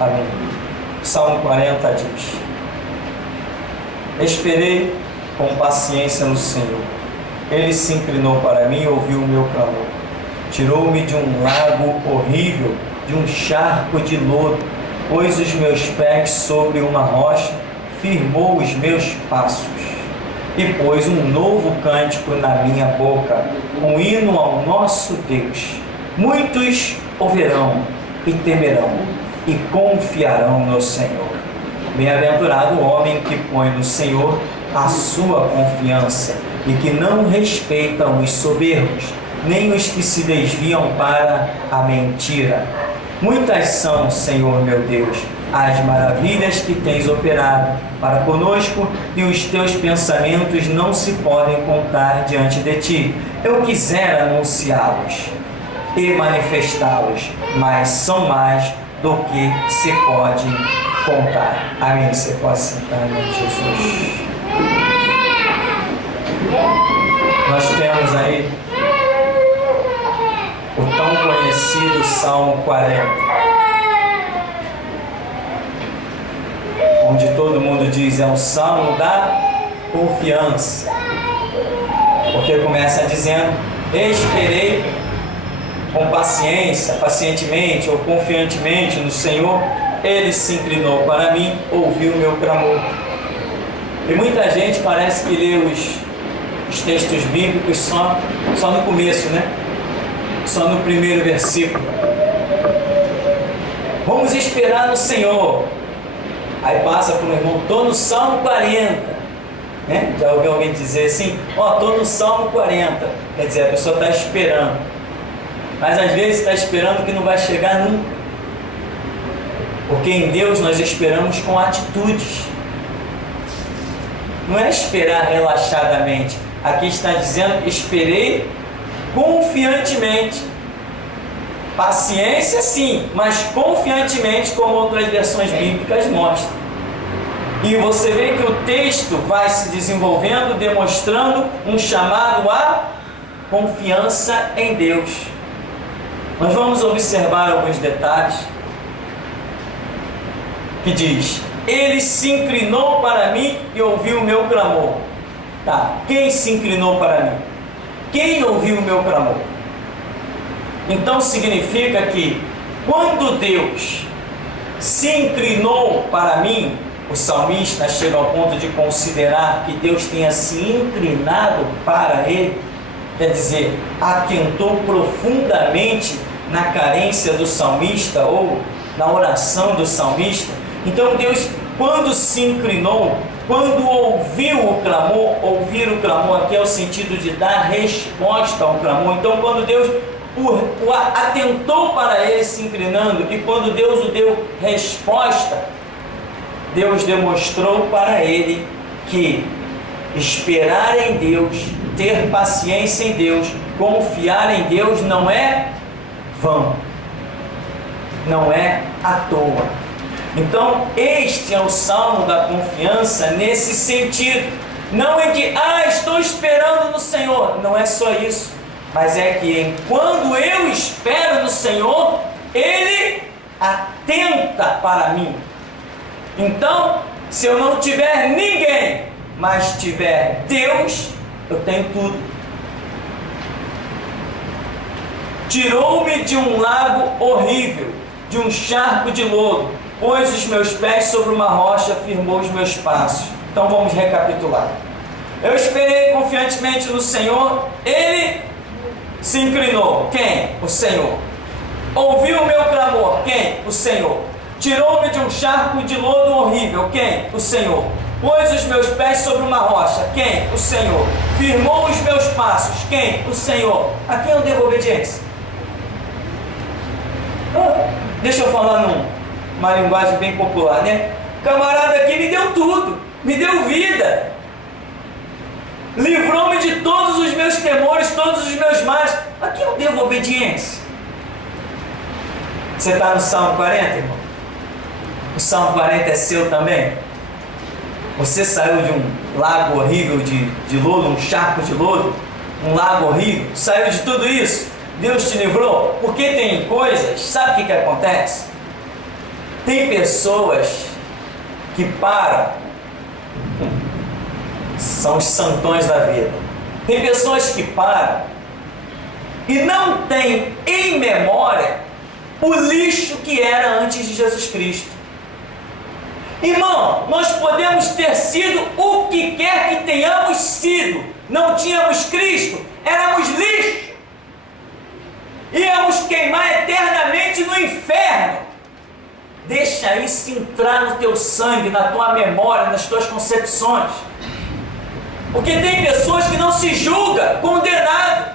Amém. Salmo 40 diz: esperei com paciência no Senhor. Ele se inclinou para mim e ouviu o meu clamor. Tirou-me de um lago horrível, de um charco de lodo, pôs os meus pés sobre uma rocha, firmou os meus passos e pôs um novo cântico na minha boca, um hino ao nosso Deus. Muitos ouvirão e temerão e confiarão no Senhor. Bem-aventurado o homem que põe no Senhor a sua confiança e que não respeita os soberbos, nem os que se desviam para a mentira. Muitas são, Senhor meu Deus, as maravilhas que tens operado para conosco, e os teus pensamentos não se podem contar diante de ti. Eu quisera anunciá-los e manifestá-los, mas são mais do que se pode contar. Amém. Você pode sentar, em nome de Jesus. Nós temos aí o tão conhecido Salmo 40, onde todo mundo diz é um salmo da confiança, porque começa dizendo: esperei com paciência, pacientemente ou confiantemente no Senhor. Ele se inclinou para mim, ouviu o meu clamor. E muita gente parece que lê os textos bíblicos só no começo, né? Só no primeiro versículo. Vamos esperar no Senhor. Aí passa para o irmão: estou no Salmo 40. Né? Já ouviu alguém dizer assim: estou no Salmo 40. Quer dizer, a pessoa está esperando. Mas às vezes está esperando que não vai chegar nunca. Porque em Deus nós esperamos com atitudes. Não é esperar relaxadamente. Aqui está dizendo: esperei confiantemente. Paciência sim, mas confiantemente, como outras versões bíblicas mostram. E você vê que o texto vai se desenvolvendo, demonstrando um chamado à confiança em Deus. Nós vamos observar alguns detalhes que diz: ele se inclinou para mim e ouviu o meu clamor. Tá, quem se inclinou para mim? Quem ouviu o meu clamor? Então significa que quando Deus se inclinou para mim, o salmista chega ao ponto de considerar que Deus tenha se inclinado para ele, quer dizer, atentou profundamente na carência do salmista ou na oração do salmista. Então Deus, quando se inclinou, quando ouviu o clamor, ouvir o clamor aqui é o sentido de dar resposta ao clamor. Então quando Deus o atentou para ele se inclinando, e quando Deus o deu resposta, Deus demonstrou para ele que esperar em Deus, ter paciência em Deus, confiar em Deus não é vão, não é à toa. Então este é o salmo da confiança nesse sentido, não é que estou esperando no Senhor, não é só isso, mas é que quando eu espero no Senhor, Ele atenta para mim. Então, se eu não tiver ninguém, mas tiver Deus, eu tenho tudo. Tirou-me de um lago horrível, de um charco de lodo, pôs os meus pés sobre uma rocha, firmou os meus passos. Então vamos recapitular. Eu esperei confiantemente no Senhor, Ele se inclinou. Quem? O Senhor. Ouviu o meu clamor. Quem? O Senhor. Tirou-me de um charco de lodo horrível. Quem? O Senhor. Pôs os meus pés sobre uma rocha. Quem? O Senhor. Firmou os meus passos. Quem? O Senhor. A quem eu devo obediência? Deixa eu falar numa linguagem bem popular, né? Camarada aqui me deu tudo, me deu vida, livrou-me de todos os meus temores, todos os meus males. A quem eu devo obediência? Você está no Salmo 40, irmão? O Salmo 40 é seu também? Você saiu de um lago horrível de lodo, um charco de lodo, um lago horrível, saiu de tudo isso? Deus te livrou? Porque tem coisas, sabe o que acontece? Tem pessoas que param, são os santões da vida. Tem pessoas que param e não têm em memória o lixo que era antes de Jesus Cristo. Irmão, nós podemos ter sido o que quer que tenhamos sido. Não tínhamos Cristo, éramos lixo. Íamos queimar eternamente no inferno. Deixa isso entrar no teu sangue, na tua memória, nas tuas concepções. Porque tem pessoas que não se julgam condenado.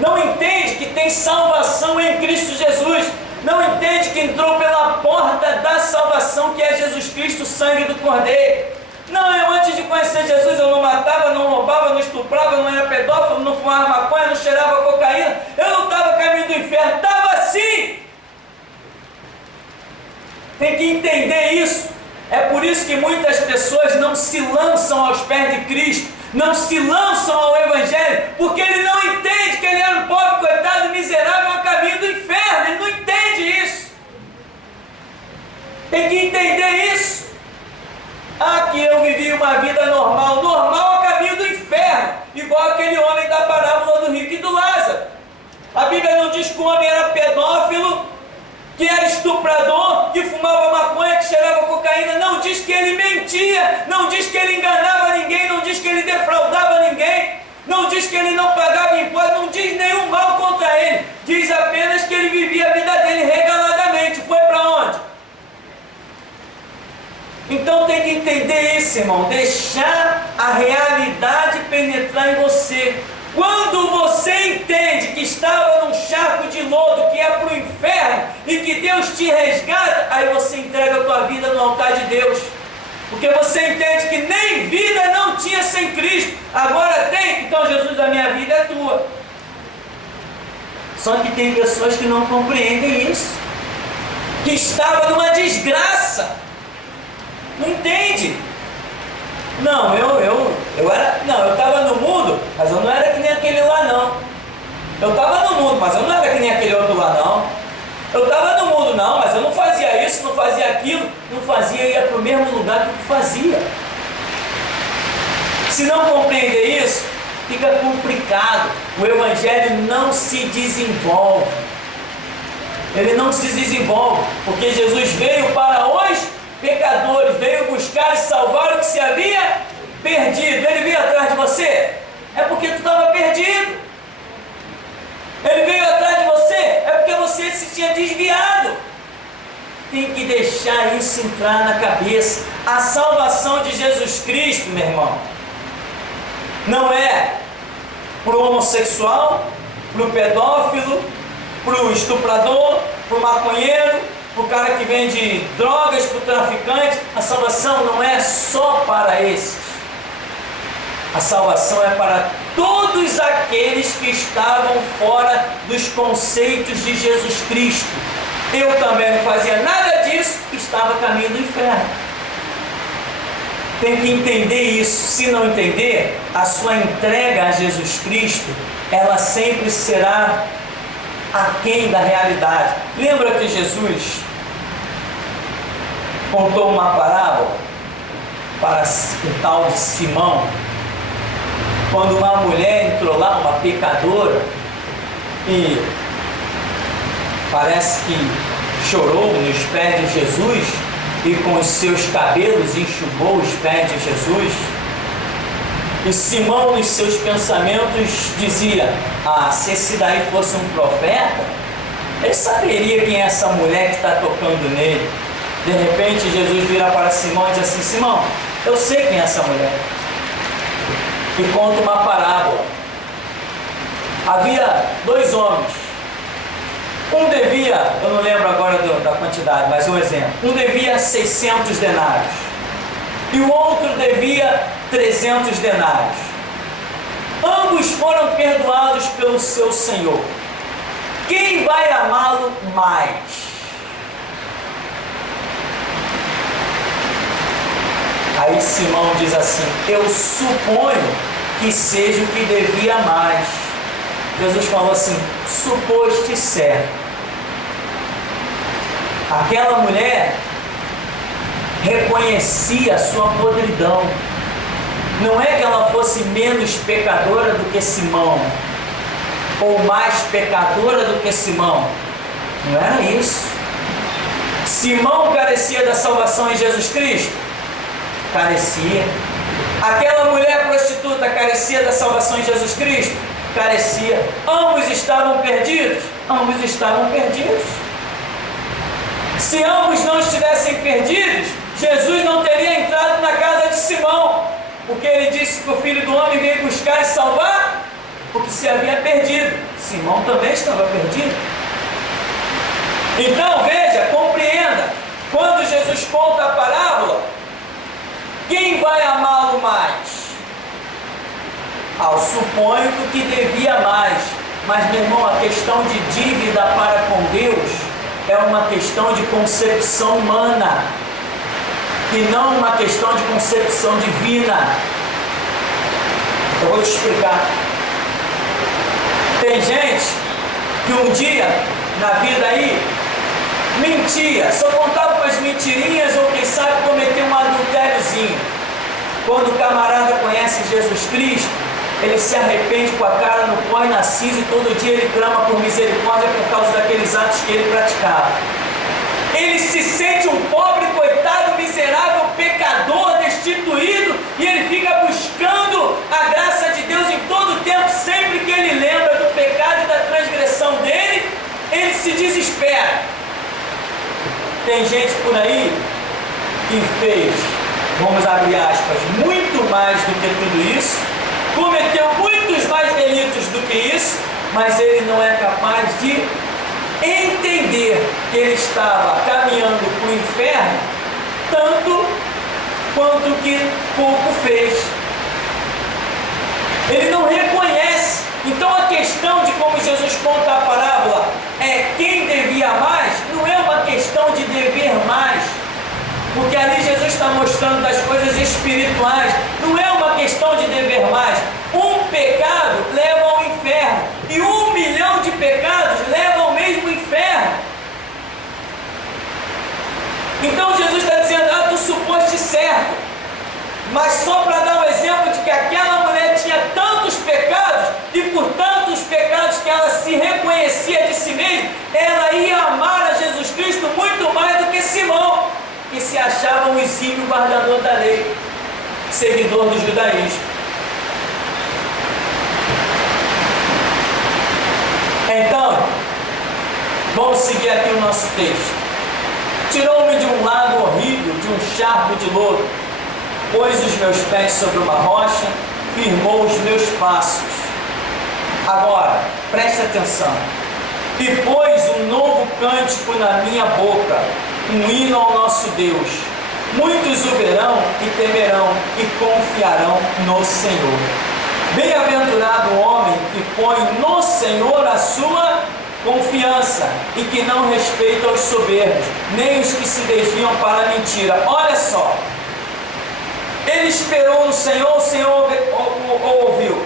Não entende que tem salvação em Cristo Jesus. Não entende que entrou pela porta da salvação, que é Jesus Cristo, o sangue do Cordeiro. Não, eu antes de conhecer Jesus, eu não matava, não roubava, não estuprava, não era pedófilo, não fumava maconha, não cheirava cocaína. Eu não estava caminho do inferno, estava assim. Tem que entender isso. É por isso que muitas pessoas não se lançam aos pés de Cristo, não se lançam ao Evangelho, porque ele não entende que ele era um pobre, coitado, miserável, a caminho do inferno. Ele não entende isso. Tem que entender isso. Que eu vivi uma vida normal, normal a caminho do inferno, igual aquele homem da parábola do rico e do Lázaro. A Bíblia não diz que o homem era pedófilo, que era estuprador, que fumava maconha, que cheirava cocaína. Não diz que ele mentia, não diz que ele enganava ninguém, não diz que ele defraudava ninguém, não diz que ele não pagava imposto, não diz nenhum mal contra ele. Diz apenas que ele vivia a vida dele regaladamente. Foi para onde? Então tem que entender isso, irmão. Deixar a realidade penetrar em você. Quando você entende que estava num charco de lodo, que é para o inferno, e que Deus te resgata, aí você entrega a tua vida no altar de Deus. Porque você entende que nem vida não tinha sem Cristo. Agora tem, então Jesus, a minha vida é tua. Só que tem pessoas que não compreendem isso. Que estava numa desgraça. Não entende? Não, eu estava no mundo, mas eu não era que nem aquele lá não. Eu estava no mundo, mas eu não era que nem aquele outro lá não. Eu estava no mundo não, mas eu não fazia isso, não fazia aquilo, não fazia, ia para o mesmo lugar que tu fazia. Se não compreender isso, fica complicado. O Evangelho não se desenvolve. Ele não se desenvolve, porque Jesus veio para os pecadores, veio buscar e salvar o que se havia perdido. Ele veio atrás de você, é porque tu estava perdido. Ele veio atrás de você, é porque você se tinha desviado. Tem que deixar isso entrar na cabeça. A salvação de Jesus Cristo, meu irmão, não é para o homossexual, para o pedófilo, para o estuprador, para o maconheiro, para o cara que vende drogas, para o traficante. A salvação não é só para esses. A salvação é para todos aqueles que estavam fora dos conceitos de Jesus Cristo. Eu também não fazia nada disso, estava a caminho do inferno. Tem que entender isso. Se não entender, a sua entrega a Jesus Cristo, ela sempre será aquém da realidade. Lembra que Jesus contou uma parábola para o tal de Simão, quando uma mulher entrou lá, uma pecadora, e parece que chorou nos pés de Jesus e com os seus cabelos enxugou os pés de Jesus. E Simão, nos seus pensamentos, dizia: se esse daí fosse um profeta, ele saberia quem é essa mulher que está tocando nele. De repente, Jesus vira para Simão e diz assim: Simão, eu sei quem é essa mulher. E conta uma parábola. Havia dois homens. Um devia, eu não lembro agora da quantidade, mas um exemplo. Um devia 600 denários. E o outro devia 300 denários. Ambos foram perdoados pelo seu Senhor. Quem vai amá-lo mais? Aí Simão diz assim: eu suponho que seja o que devia mais. Jesus falou assim: suposte certo. Aquela mulher reconhecia a sua podridão. Não é que ela fosse menos pecadora do que Simão, ou mais pecadora do que Simão. Não era isso. Simão carecia da salvação em Jesus Cristo? Carecia. Aquela mulher prostituta carecia da salvação em Jesus Cristo? Carecia. Ambos estavam perdidos? Ambos estavam perdidos. Se ambos não estivessem perdidos, Jesus não teria entrado na casa de Simão, porque ele disse que o Filho do Homem veio buscar e salvar o que se havia perdido. Simão também estava perdido. Então veja, compreenda, quando Jesus conta a parábola, quem vai amá-lo mais? Suponho que devia mais, mas meu irmão, a questão de dívida para com Deus é uma questão de concepção humana e não uma questão de concepção divina. Eu vou te explicar. Tem gente que um dia na vida aí mentia, só contava umas mentirinhas ou quem sabe cometeu um adultériozinho. Quando o camarada conhece Jesus Cristo, ele se arrepende com a cara no pó e na cinza e todo dia ele clama por misericórdia por causa daqueles atos que ele praticava. Ele se sente um pobre, coitado, miserável, pecador, destituído, e ele fica buscando a graça de Deus em todo o tempo. Sempre que ele lembra do pecado e da transgressão dele, ele se desespera. Tem gente por aí que fez, vamos abrir aspas, muito mais do que tudo isso, cometeu muitos mais delitos do que isso, mas ele não é capaz de entender que ele estava caminhando para o inferno tanto quanto que pouco fez. Ele não reconhece. Então a questão de como Jesus conta a parábola é quem devia mais, não é uma questão de dever mais, porque ali Jesus está mostrando das coisas espirituais, não é uma questão de dever mais. Um pecado leva ao inferno e 1 milhão de pecados levam ao mesmo inferno. Então Jesus está dizendo, tu suposte certo, mas só para dar um exemplo de que aquela mulher tinha tantos pecados, e por tantos pecados que ela se reconhecia de si mesma, ela ia amar a Jesus Cristo muito mais do que Simão, que se achava um exímio guardador da lei, seguidor do judaísmo. Então, vamos seguir aqui o nosso texto. Tirou-me de um lago horrível, de um charco de lodo, pôs os meus pés sobre uma rocha, firmou os meus passos. Agora, preste atenção. E pôs um novo cântico na minha boca, um hino ao nosso Deus. Muitos o verão e temerão e confiarão no Senhor. Bem-aventurado o homem que põe no Senhor a sua confiança e que não respeita os soberbos, nem os que se desviam para a mentira. Olha só. Ele esperou no Senhor, o Senhor o ouviu.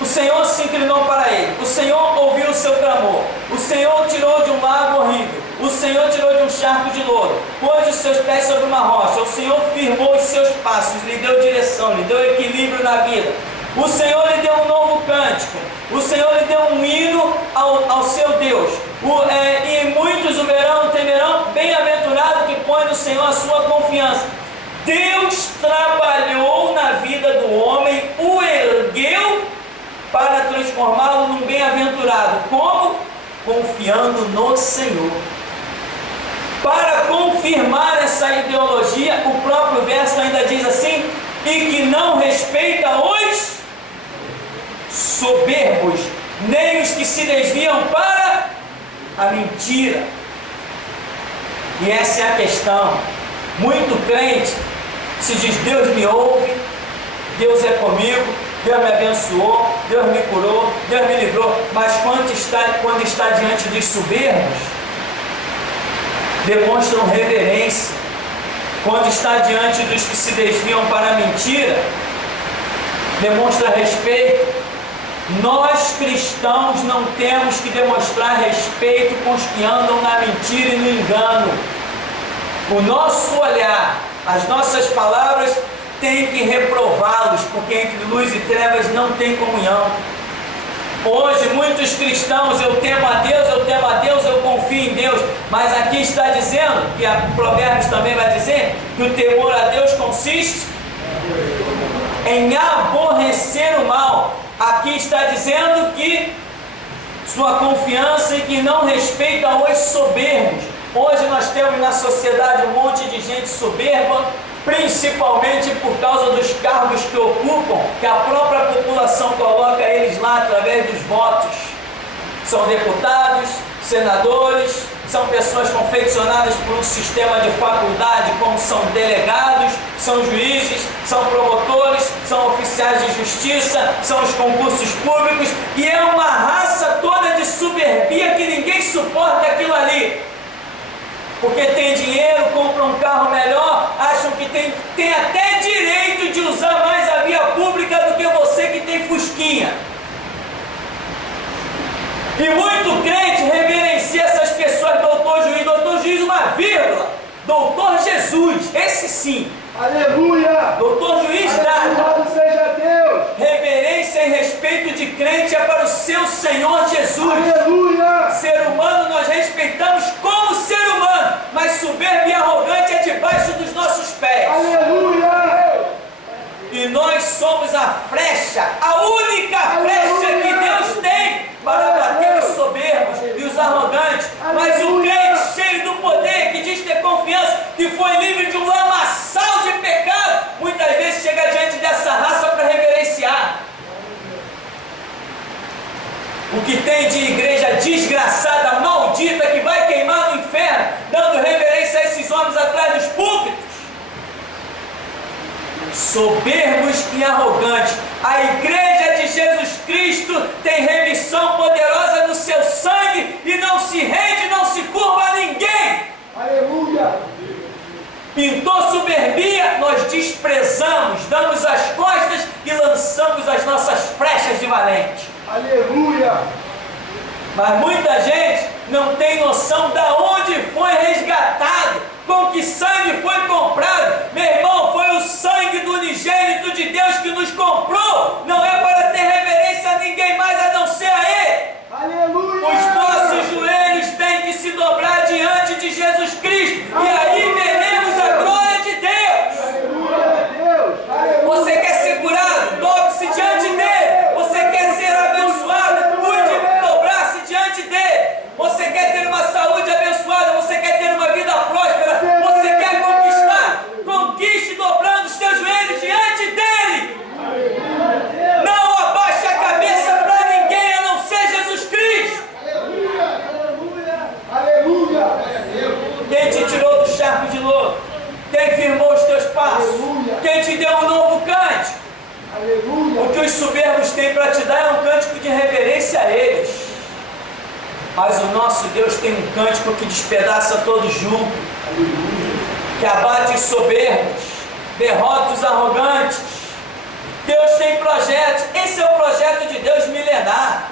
O Senhor se inclinou para ele. O Senhor ouviu o seu clamor. O Senhor tirou de um lago horrível. O Senhor tirou de um charco de lodo. Pôs os seus pés sobre uma rocha. O Senhor firmou os seus passos. Lhe deu direção. Lhe deu equilíbrio na vida. O Senhor lhe deu um novo cântico. O Senhor lhe deu um hino ao seu Deus. E muitos o verão e temerão. Bem-aventurado que põe no Senhor a sua confiança. Deus trabalhou na vida do homem, o ergueu para transformá-lo num bem-aventurado. Como? Confiando no Senhor. Para confirmar essa ideologia, o próprio verso ainda diz assim: e que não respeita os soberbos, nem os que se desviam para a mentira. E essa é a questão. Muito crente se diz: Deus me ouve, Deus é comigo, Deus me abençoou, Deus me curou, Deus me livrou. Mas quando está diante dos soberbos, demonstram reverência. Quando está diante dos que se desviam para a mentira, demonstra respeito. Nós cristãos não temos que demonstrar respeito com os que andam na mentira e no engano. O nosso olhar, as nossas palavras têm que reprová-los, porque entre luz e trevas não tem comunhão. Hoje muitos cristãos, eu temo a Deus, eu confio em Deus, mas aqui está dizendo, que a Provérbios também vai dizer, que o temor a Deus consiste em aborrecer o mal. Aqui está dizendo que sua confiança e que não respeita os soberbos. Hoje nós temos na sociedade um monte de gente soberba, principalmente por causa dos cargos que ocupam, que a própria população coloca eles lá através dos votos. São deputados, senadores, são pessoas confeccionadas por um sistema de faculdade, como são delegados, são juízes, são promotores, são oficiais de justiça, são os concursos públicos, e é uma raça toda de soberbia que ninguém suporta aquilo ali. Porque tem dinheiro, compra um carro melhor, acham que tem até direito de usar mais a via pública do que você que tem fusquinha. E muito crente reverencia essas pessoas, doutor juiz, uma vírgula, doutor Jesus, esse sim. Aleluia! Doutor juiz nada. Louvado seja Deus! Reverência e respeito de crente é para o seu Senhor Jesus. Aleluia! Ser humano nós respeitamos como ser humano, mas soberbo e arrogante é debaixo dos nossos pés. Aleluia! E nós somos a flecha, a única flecha que Deus tem para bater os soberbos e os arrogantes. Mas o crente cheio do poder, que diz ter confiança, que foi livre de um lamaçal de pecado, muitas vezes chega diante dessa raça para reverenciar. O que tem de igreja desgraçada, maldita, que vai queimar no inferno, dando reverência a esses homens atrás dos púlpitos. Soberbos e arrogantes. A igreja de Jesus Cristo tem remissão poderosa no seu sangue e não se rende, não se curva a ninguém. Aleluia! Pintou soberbia, nós desprezamos, damos as costas e lançamos as nossas flechas de valente. Aleluia! Mas muita gente não tem noção de onde foi resgatado, com que sangue foi comprado. Meu irmão, foi o sangue do unigênito de Deus que nos comprou. Não é para ter reverência a ninguém mais a não ser a Ele. Aleluia! Os nossos joelhos têm que se dobrar diante de Jesus Cristo. E aí veremos a glória de Deus. Aleluia a Deus! Aleluia! Você quer ser curado? Dobre-se diante dele. Você quer ser abençoado? Cuide de dobrar-se diante dele. Você quer ter uma saúde abençoada? Você quer ter uma vida próspera? Você quer conquistar? Conquiste dobrando os teus joelhos diante dele. Não abaixe a cabeça para ninguém a não ser Jesus Cristo. Aleluia! Quem te tirou do charco de lodo? Quem firmou os teus passos? Quem te deu um novo cântico? Aleluia! O que os soberbos têm para te dar é um cântico de reverência a eles. Mas o nosso Deus tem um cântico que despedaça todo jugo, que abate os soberbos, derrota os arrogantes. Deus tem projetos. Esse é o projeto de Deus milenar.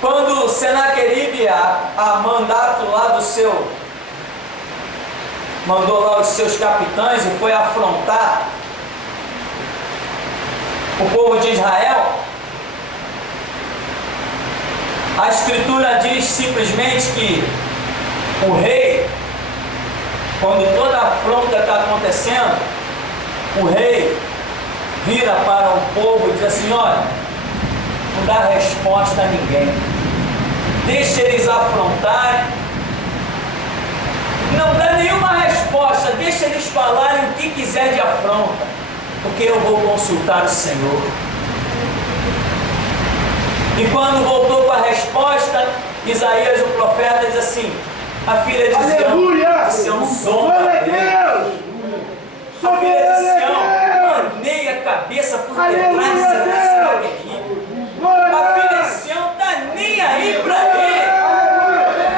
Quando Senaqueribe, a mandato lá do seu, mandou lá os seus capitães e foi afrontar o povo de Israel, a Escritura diz simplesmente que o rei, quando toda a afronta está acontecendo, o rei vira para o povo e diz assim: olha, não dá resposta a ninguém, deixa eles afrontarem, não dá nenhuma resposta, deixa eles falarem o que quiser de afronta, porque eu vou consultar o Senhor. E quando voltou com a resposta, Isaías, o profeta, diz assim: a filha de Sião zomba dele. A filha de Sião maneia a cabeça por detrás de Senaqueribe. A filha de Sião está nem aí para ele.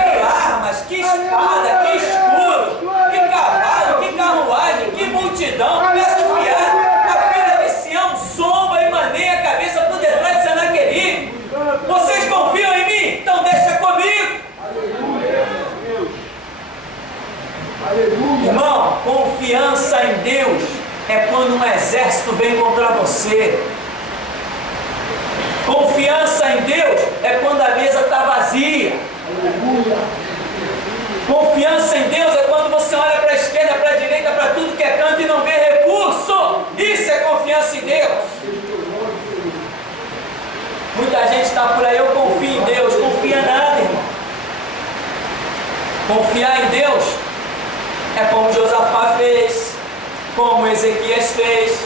Que armas, que espada, que escudo, que cavalo, que carruagem, que multidão, peça fiada. A filha de Sião zomba e maneia a cabeça por detrás é quando um exército vem contra você. Confiança em Deus é quando a mesa está vazia. Aleluia. Confiança em Deus é quando você olha para a esquerda, para a direita, para tudo que é canto e não vê recurso. Isso é confiança em Deus. Muita gente está por aí, eu confio em Deus. Confia nada, irmão. Confiar em Deus é como Josafá fez, como Ezequias fez.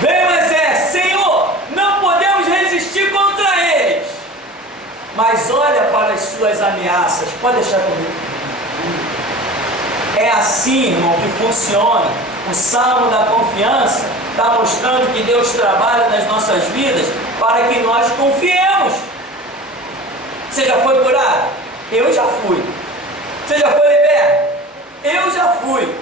Veio o exército, Senhor, não podemos resistir contra eles. Mas olha para as suas ameaças. Pode deixar comigo. É assim, irmão, que funciona. O Salmo da confiança está mostrando que Deus trabalha nas nossas vidas para que nós confiemos. Você já foi curado? Eu já fui. Você já foi liberto? Eu já fui.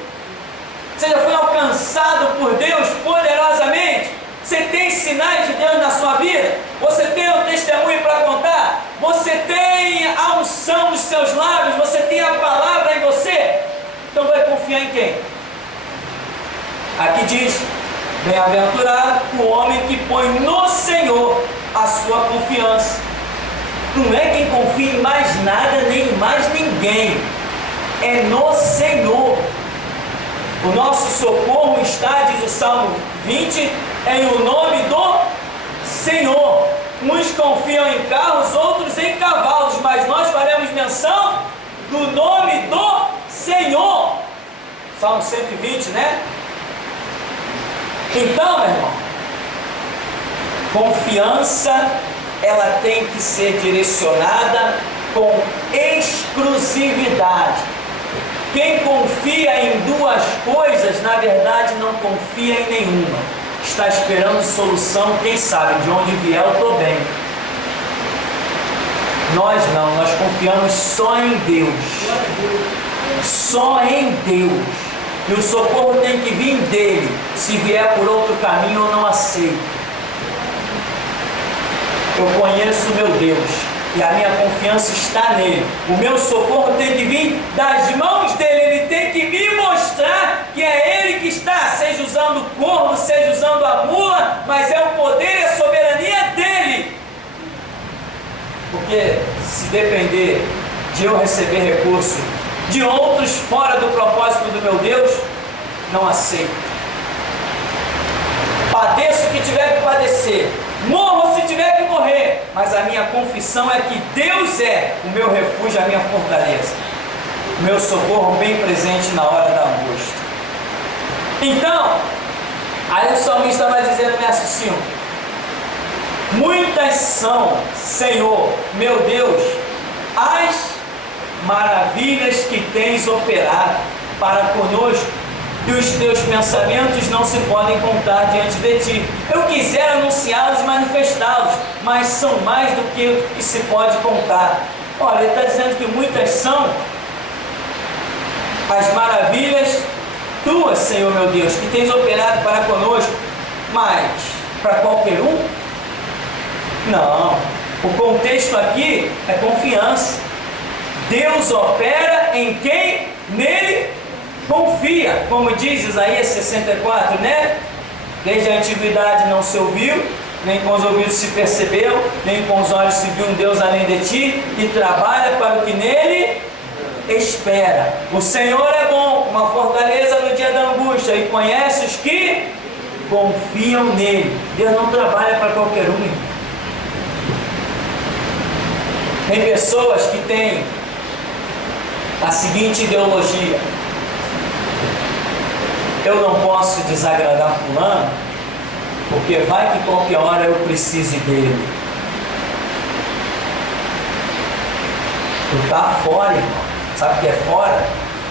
Você já foi alcançado por Deus poderosamente? Você tem sinais de Deus na sua vida? Você tem um testemunho para contar? Você tem a unção nos seus lábios? Você tem a palavra em você? Então vai confiar em quem? Aqui diz: bem-aventurado o homem que põe no Senhor a sua confiança. Não é quem confia em mais nada, nem em mais ninguém. É no Senhor. O nosso socorro está, diz o Salmo 20, em o nome do Senhor. Uns confiam em carros, outros em cavalos, mas nós faremos menção do nome do Senhor. Salmo 120, né? Então, meu irmão, confiança, ela tem que ser direcionada com exclusividade. Quem confia em duas coisas, na verdade não confia em nenhuma. Está esperando solução, quem sabe, de onde vier eu estou bem. Nós não, nós confiamos só em Deus. Só em Deus. E o socorro tem que vir dele. Se vier por outro caminho, eu não aceito. Eu conheço o meu Deus e a minha confiança está nele. O meu socorro tem que vir das mãos dele. Ele tem que me mostrar que é ele que está, seja usando o corvo, seja usando a mula, mas é o poder e a soberania dele. Porque se depender de eu receber recurso de outros fora do propósito do meu Deus, não aceito. Padeço o que tiver que padecer, morro se tiver que morrer, mas a minha confissão é que Deus é o meu refúgio, a minha fortaleza, o meu socorro bem presente na hora da angústia. Então, aí o salmista vai dizer no verso 5: muitas são, Senhor, meu Deus, as maravilhas que tens operado para conosco, e os teus pensamentos não se podem contar diante de ti. Eu quisera anunciá-los e manifestá-los, mas são mais do que o que se pode contar. Olha, ele está dizendo que muitas são as maravilhas tuas, Senhor meu Deus, que tens operado para conosco, mas para qualquer um? Não. O contexto aqui é confiança. Deus opera em quem nele confia, como diz Isaías 64, né? Desde a antiguidade não se ouviu, nem com os ouvidos se percebeu, nem com os olhos se viu um Deus além de ti, e trabalha para o que nele espera. O Senhor é bom, uma fortaleza no dia da angústia, e conhece os que confiam nele. Deus não trabalha para qualquer um. Tem pessoas que têm a seguinte ideologia: eu não posso desagradar fulano, porque vai que qualquer hora eu precise dele. Tu está fora, irmão. Sabe o que é fora?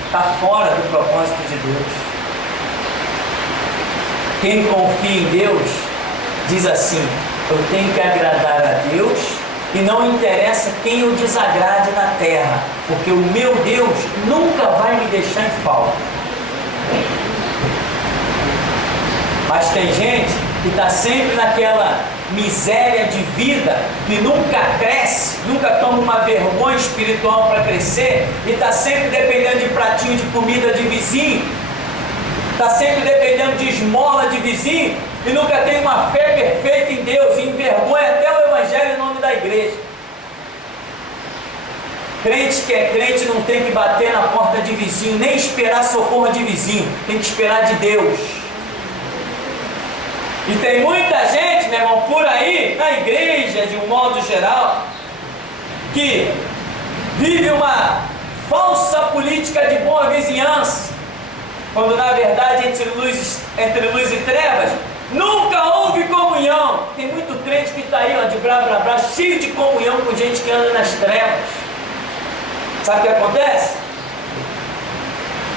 Está fora do propósito de Deus. Quem confia em Deus diz assim: eu tenho que agradar a Deus, e não interessa quem eu desagrade na terra, porque o meu Deus nunca vai me deixar em falta. Mas tem gente que está sempre naquela miséria de vida, que nunca cresce, nunca toma uma vergonha espiritual para crescer, e está sempre dependendo de pratinho de comida de vizinho. está sempre dependendo de esmola de vizinho e nunca tem uma fé perfeita em Deus, e envergonha até o Evangelho em nome da igreja. Crente que é crente não tem que bater na porta de vizinho, nem esperar socorro de vizinho, tem que esperar de Deus. E tem muita gente, meu irmão, por aí, na igreja de um modo geral, que vive uma falsa política de boa vizinhança, quando na verdade entre luz e trevas nunca houve comunhão. Tem muito crente que está aí, ó, de brá, cheio de comunhão com gente que anda nas trevas. Sabe o que acontece?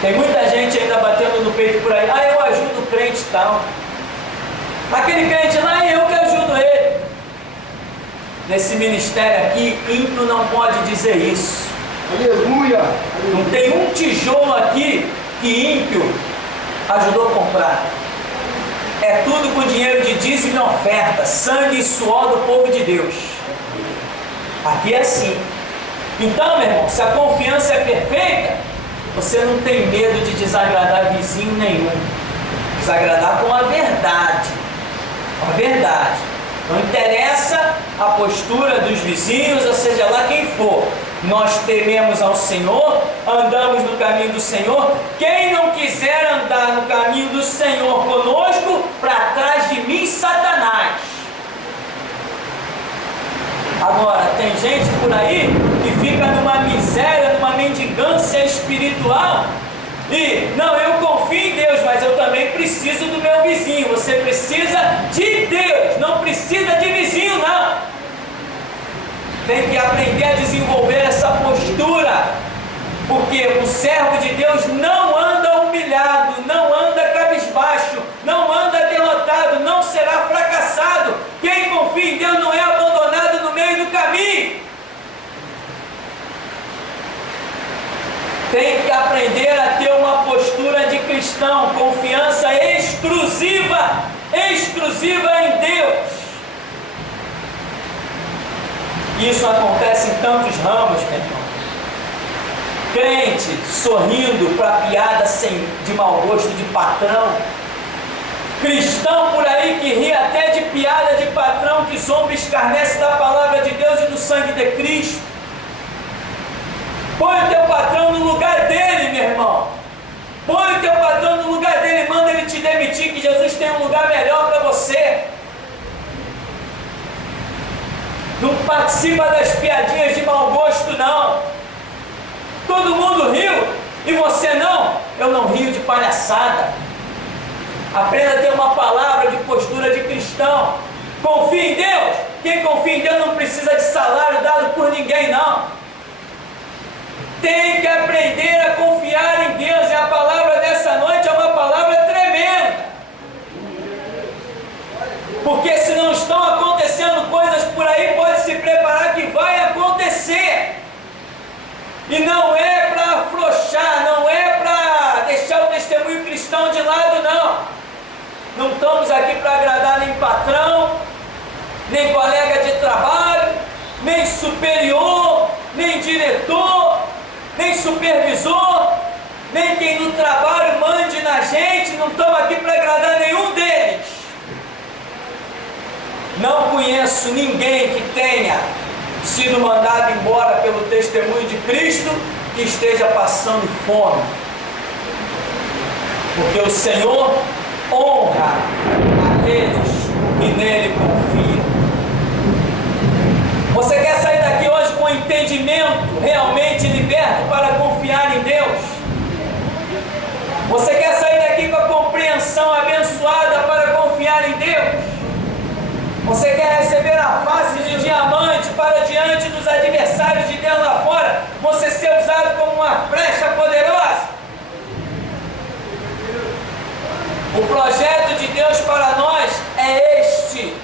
Tem muita gente ainda batendo no peito por aí. Eu ajudo o crente e tal. Aquele crente lá, eu que ajudo ele. Nesse ministério aqui, ímpio não pode dizer isso. Aleluia. Não tem um tijolo aqui que ímpio ajudou a comprar. É tudo com dinheiro de dízimo e oferta, sangue e suor do povo de Deus. Aqui é assim. Então, meu irmão, se a confiança é perfeita, você não tem medo de desagradar vizinho nenhum. Desagradar com a verdade. Com a verdade. Não interessa a postura dos vizinhos, ou seja lá quem for. Nós tememos ao Senhor, andamos no caminho do Senhor. Quem não quiser andar no caminho do Senhor conosco, para trás de mim, Satanás. Agora, tem gente por aí que fica numa miséria, numa mendigância espiritual. E, não, eu confio em Deus, mas eu também preciso do meu vizinho. Você precisa de Deus, não precisa de vizinho, não. Tem que aprender a desenvolver essa postura, porque o servo de Deus não anda humilhado, não anda cabisbaixo, não anda derrotado, não será fracassado. Quem confia em Deus não é abandonado no meio do caminho. Tem que aprender a ter uma postura de cristão, confiança exclusiva em Deus. Isso acontece em tantos ramos, meu irmão. Crente sorrindo para piada de mau gosto de patrão. Cristão por aí que ri até de piada de patrão, que zomba e escarnece da palavra de Deus e do sangue de Cristo. Põe o teu patrão no lugar dele, meu irmão. Põe o teu patrão no lugar dele, manda ele te demitir, que Jesus tem um lugar melhor para você. Não participa das piadinhas de mau gosto, não. Todo mundo riu e você não? Eu não rio de palhaçada. Aprenda a ter uma palavra de postura de cristão. Confie em Deus. Quem confia em Deus não precisa de salário dado por ninguém, não. Tem que aprender a confiar em Deus. E a palavra dessa noite é uma palavra tremenda. Porque se não estão acontecendo coisas por aí, pode se preparar que vai acontecer. E não é para afrouxar, não é para deixar o testemunho cristão de lado, não. Não estamos aqui para agradar nem patrão, nem colega de trabalho, nem superior, nem diretor, nem supervisor, nem quem no trabalho mande na gente. Não estamos aqui para agradar nenhum deles. Não conheço ninguém que tenha sido mandado embora pelo testemunho de Cristo que esteja passando fome. Porque o Senhor honra aqueles que nele confiam. Você quer sair daqui hoje com entendimento realmente liberto para confiar em Deus? Você quer sair daqui com a compreensão abençoada para confiar em Deus? Você quer receber a face de diamante para diante dos adversários de Deus lá fora? Você ser usado como uma flecha poderosa? O projeto de Deus para nós é este: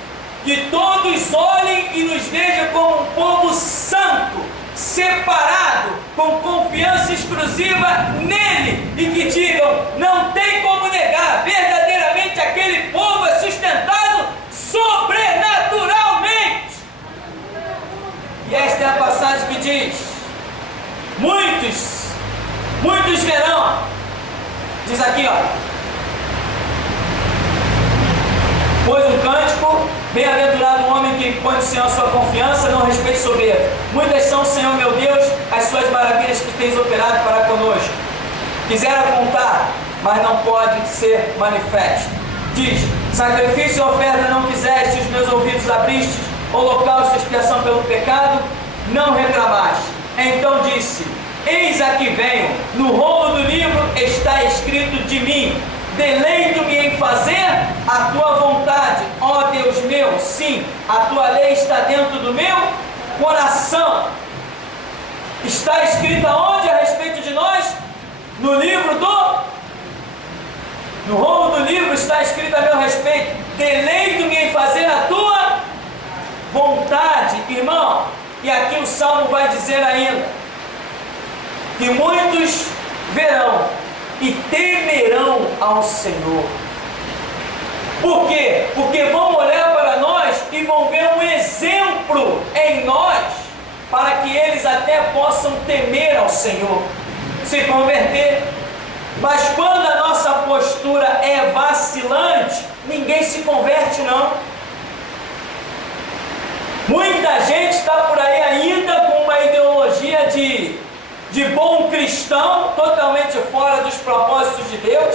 que todos olhem e nos vejam como um povo santo, separado, com confiança exclusiva nele, e que digam: não tem como negar, verdadeiramente aquele povo é sustentado sobrenaturalmente. E esta é a passagem que diz: muitos verão, diz aqui, ó, Pois um cântico, bem-aventurado o homem que põe no Senhor a sua confiança, não respeite soberba. Muitas são, Senhor meu Deus, as suas maravilhas que tens operado para conosco. Quisera contar, mas não pode ser manifesto. Diz: sacrifício e oferta não quiseste, os meus ouvidos abriste, holocausto e expiação pelo pecado, não reclamaste. Então disse: eis aqui venho, no rolo do livro está escrito de mim, deleito-me em fazer a tua vontade, ó Deus meu. Sim, a tua lei está dentro do meu coração. Está escrito aonde a respeito de nós? No livro no rolo do livro está escrito a meu respeito: deleito-me em fazer a tua vontade. Irmão, e aqui o Salmo vai dizer ainda que muitos verão e temerão ao Senhor. Por quê? Porque vão olhar para nós e vão ver um exemplo em nós, para que eles até possam temer ao Senhor, se converter. Mas quando a nossa postura é vacilante, ninguém se converte não. Muita gente está por aí ainda com uma ideologia de bom cristão, totalmente fora dos propósitos de Deus.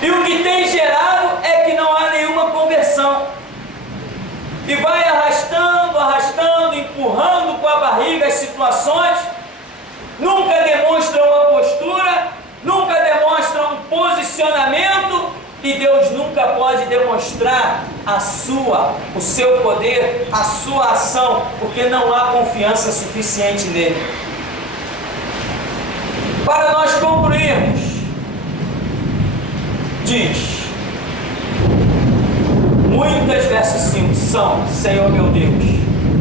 E o que tem gerado é que não há nenhuma conversão. E vai arrastando, empurrando com a barriga as situações, nunca demonstra uma postura, nunca demonstra um posicionamento, e Deus nunca pode demonstrar o seu poder, a sua ação, porque não há confiança suficiente nele. Para nós concluirmos, diz: muitas, versos 5, são, Senhor meu Deus,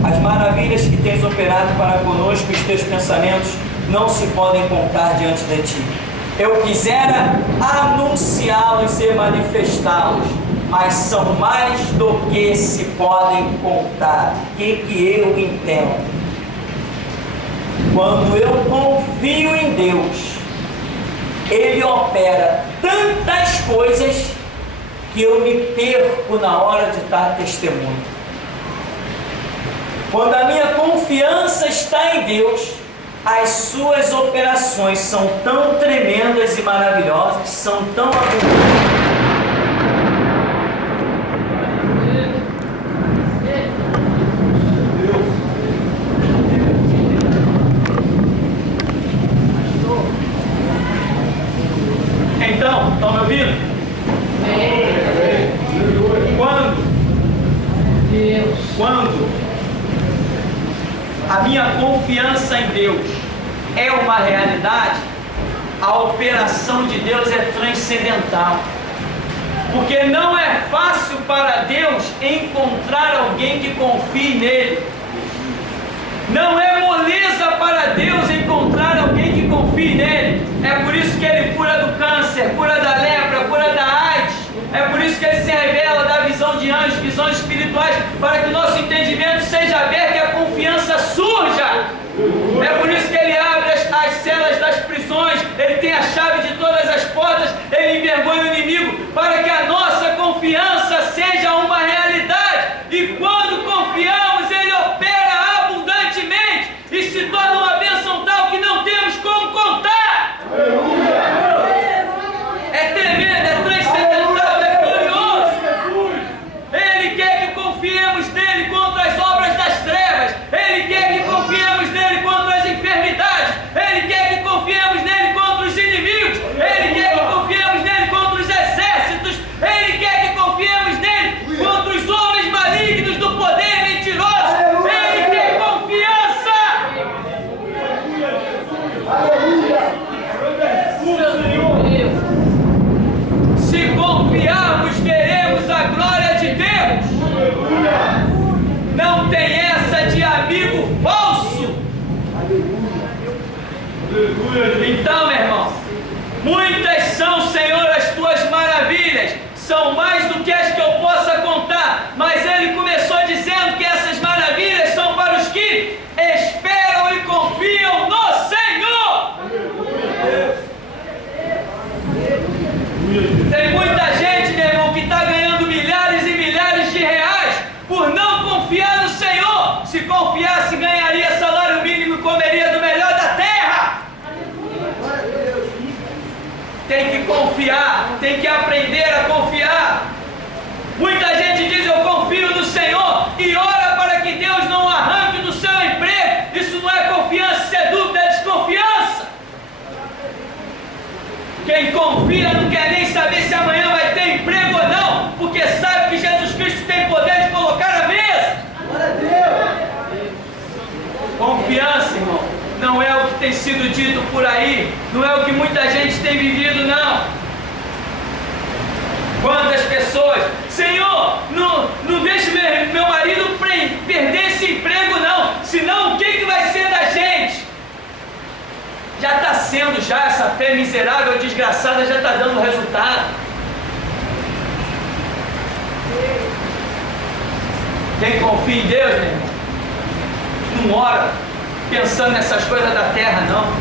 as maravilhas que tens operado para conosco, os teus pensamentos não se podem contar diante de ti. Eu quisera anunciá-los e manifestá-los, mas são mais do que se podem contar. O que eu entendo? Quando eu confio em Deus, Ele opera tantas coisas que eu me perco na hora de dar testemunho. Quando a minha confiança está em Deus, as suas operações são tão tremendas e maravilhosas, são tão abundantes. Então, estão me ouvindo? Quando a minha confiança em Deus é uma realidade, a operação de Deus é transcendental. Porque não é fácil para Deus encontrar alguém que confie nele. Não é moleza para Deus encontrar alguém que confie nele. É por isso que Ele cura do câncer, cura da lepra, cura da AIDS. É por isso que Ele se revela, dá visão de anjos, visões espirituais, para que o nosso entendimento seja aberto e a confiança surja. É por isso que Ele abre as celas das prisões, Ele tem a chave de todas as portas, Ele envergonha o inimigo, para que a nossa confiança seja uma realidade. E quando confiamos, Ele opera abundantemente e se torna uma bênção tal que não temos como contar. É tremendo, é transcendental, é glorioso. Ele quer que confiemos nele contra as obras das trevas. Ele quer que confiemos nele contra as enfermidades. Ele quer que confiemos nele contra os inimigos. Ele quer que confiemos nele contra os exércitos. Ele quer que confiemos nele contra os homens malignos do poder mentiroso. Ele quer confiança. Se confiarmos, veremos a glória de Deus. Não tem essa de amigo falso. Então, meu irmão, muitas são, Senhor, as tuas maravilhas, são mais do que as que eu possa contar, mas Ele começou dizendo que essas maravilhas são para os que esperam e confiam no Senhor. Tem muita gente, meu irmão, que está confiar, tem que aprender a confiar. Muita gente diz: eu confio no Senhor, e ora para que Deus não arranque do seu emprego. Isso não é confiança, isso é dúvida, é desconfiança. Quem confia não quer nem saber se amanhã vai ter emprego ou não, porque sabe que Jesus Cristo tem poder de colocar a mesa. Glória a Deus. Confiança, irmão, não é o que tem sido dito por aí, não é o que muita gente tem vivido, não. Quantas pessoas: Senhor, não deixe meu marido perder esse emprego não, senão o que vai ser da gente? Já está sendo, já essa fé miserável, desgraçada, já está dando resultado. Quem confia em Deus, meu irmão, não ora pensando nessas coisas da terra, não.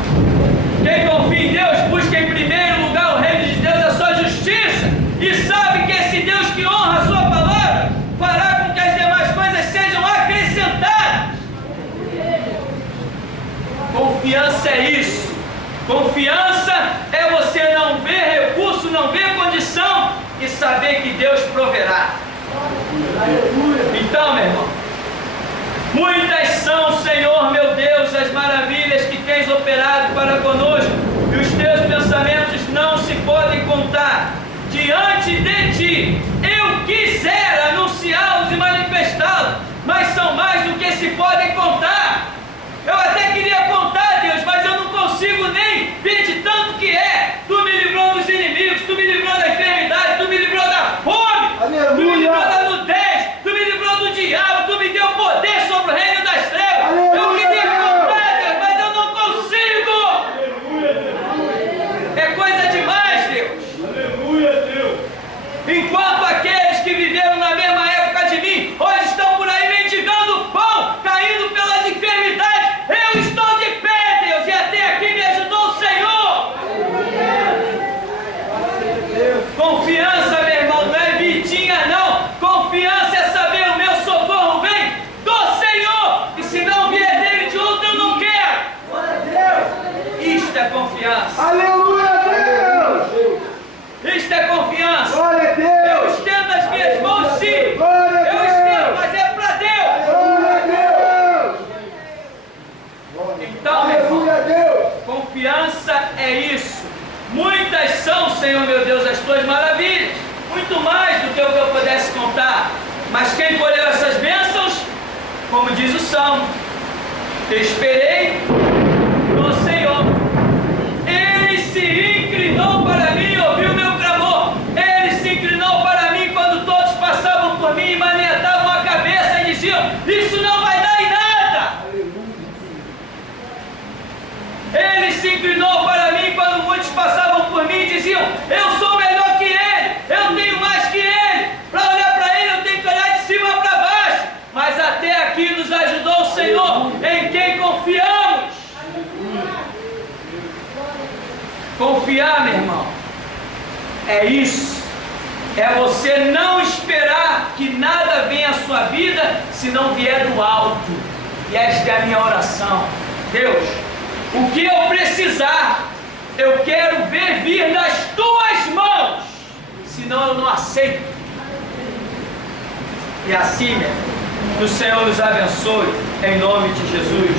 Quem confia em Deus busca em primeiro lugar o reino de Deus, a sua justiça, e sabe que esse Deus que honra a sua palavra fará com que as demais coisas sejam acrescentadas. Confiança é isso. Confiança é você não ver recurso, não ver condição e saber que Deus proverá. Então, meu irmão, muitas são, Senhor meu Deus, as maravilhas que tens operado para conosco, e os teus pensamentos não se podem contar. Diante de ti, eu quisera anunciá-los e manifestá-los, mas são mais do que se podem contar. Eu até queria contar, Deus, mas eu não consigo nem ver de tanto que é. Tu me livrou dos inimigos, tu me livrou da enfermidade, tu me livrou da fome, Aleluia. tu me livrou da nudez, tu me livrou do diabo, tu me deu poder sobre o reino das trevas. Aleluia. Eu queria contar, Deus, mas eu não consigo. É coisa demais, Deus. Enquanto aqueles que viveram na mesma época de mim, hoje estão por aí mendigando pão, caindo pelas enfermidades, eu estou de pé, Deus, e até aqui me ajudou o Senhor. Confiança, meu irmão, não é vidinha não. Confiança é saber: o meu socorro vem do Senhor, e se não vier dele, de outro eu não quero. Glória a Deus. Isto é confiança. Aleluia, Deus. Isto é confiança. Glória a Deus. Eu estendo as minhas mãos, sim. Glória a Eu Deus. estendo, mas é para Deus. Glória a Deus. Então, meu irmão, Aleluia, Deus. confiança é isso. Muitas são, Senhor meu Deus, as tuas maravilhas, muito mais do que o que eu pudesse contar. Mas quem colheu essas bênçãos, como diz o Salmo: esperei no Senhor, Ele se inclinou para mim e ouviu meu clamor. Ele se inclinou para mim quando todos passavam por mim e manietavam a cabeça e diziam: isso não vai dar em nada. Ele se inclinou para mim quando muitos passavam por mim e diziam: eu sou melhor que ele, eu tenho mais que ele. Para olhar para ele eu tenho que olhar de cima para baixo. Mas até aqui nos ajudou o Senhor, em quem confiamos. Confiar, meu irmão, é isso. É você não esperar que nada venha à sua vida se não vier do alto. E esta é a minha oração: Deus, o que eu precisar, eu quero ver vir das tuas mãos, senão eu não aceito. E assim, meu, que o Senhor nos abençoe, em nome de Jesus.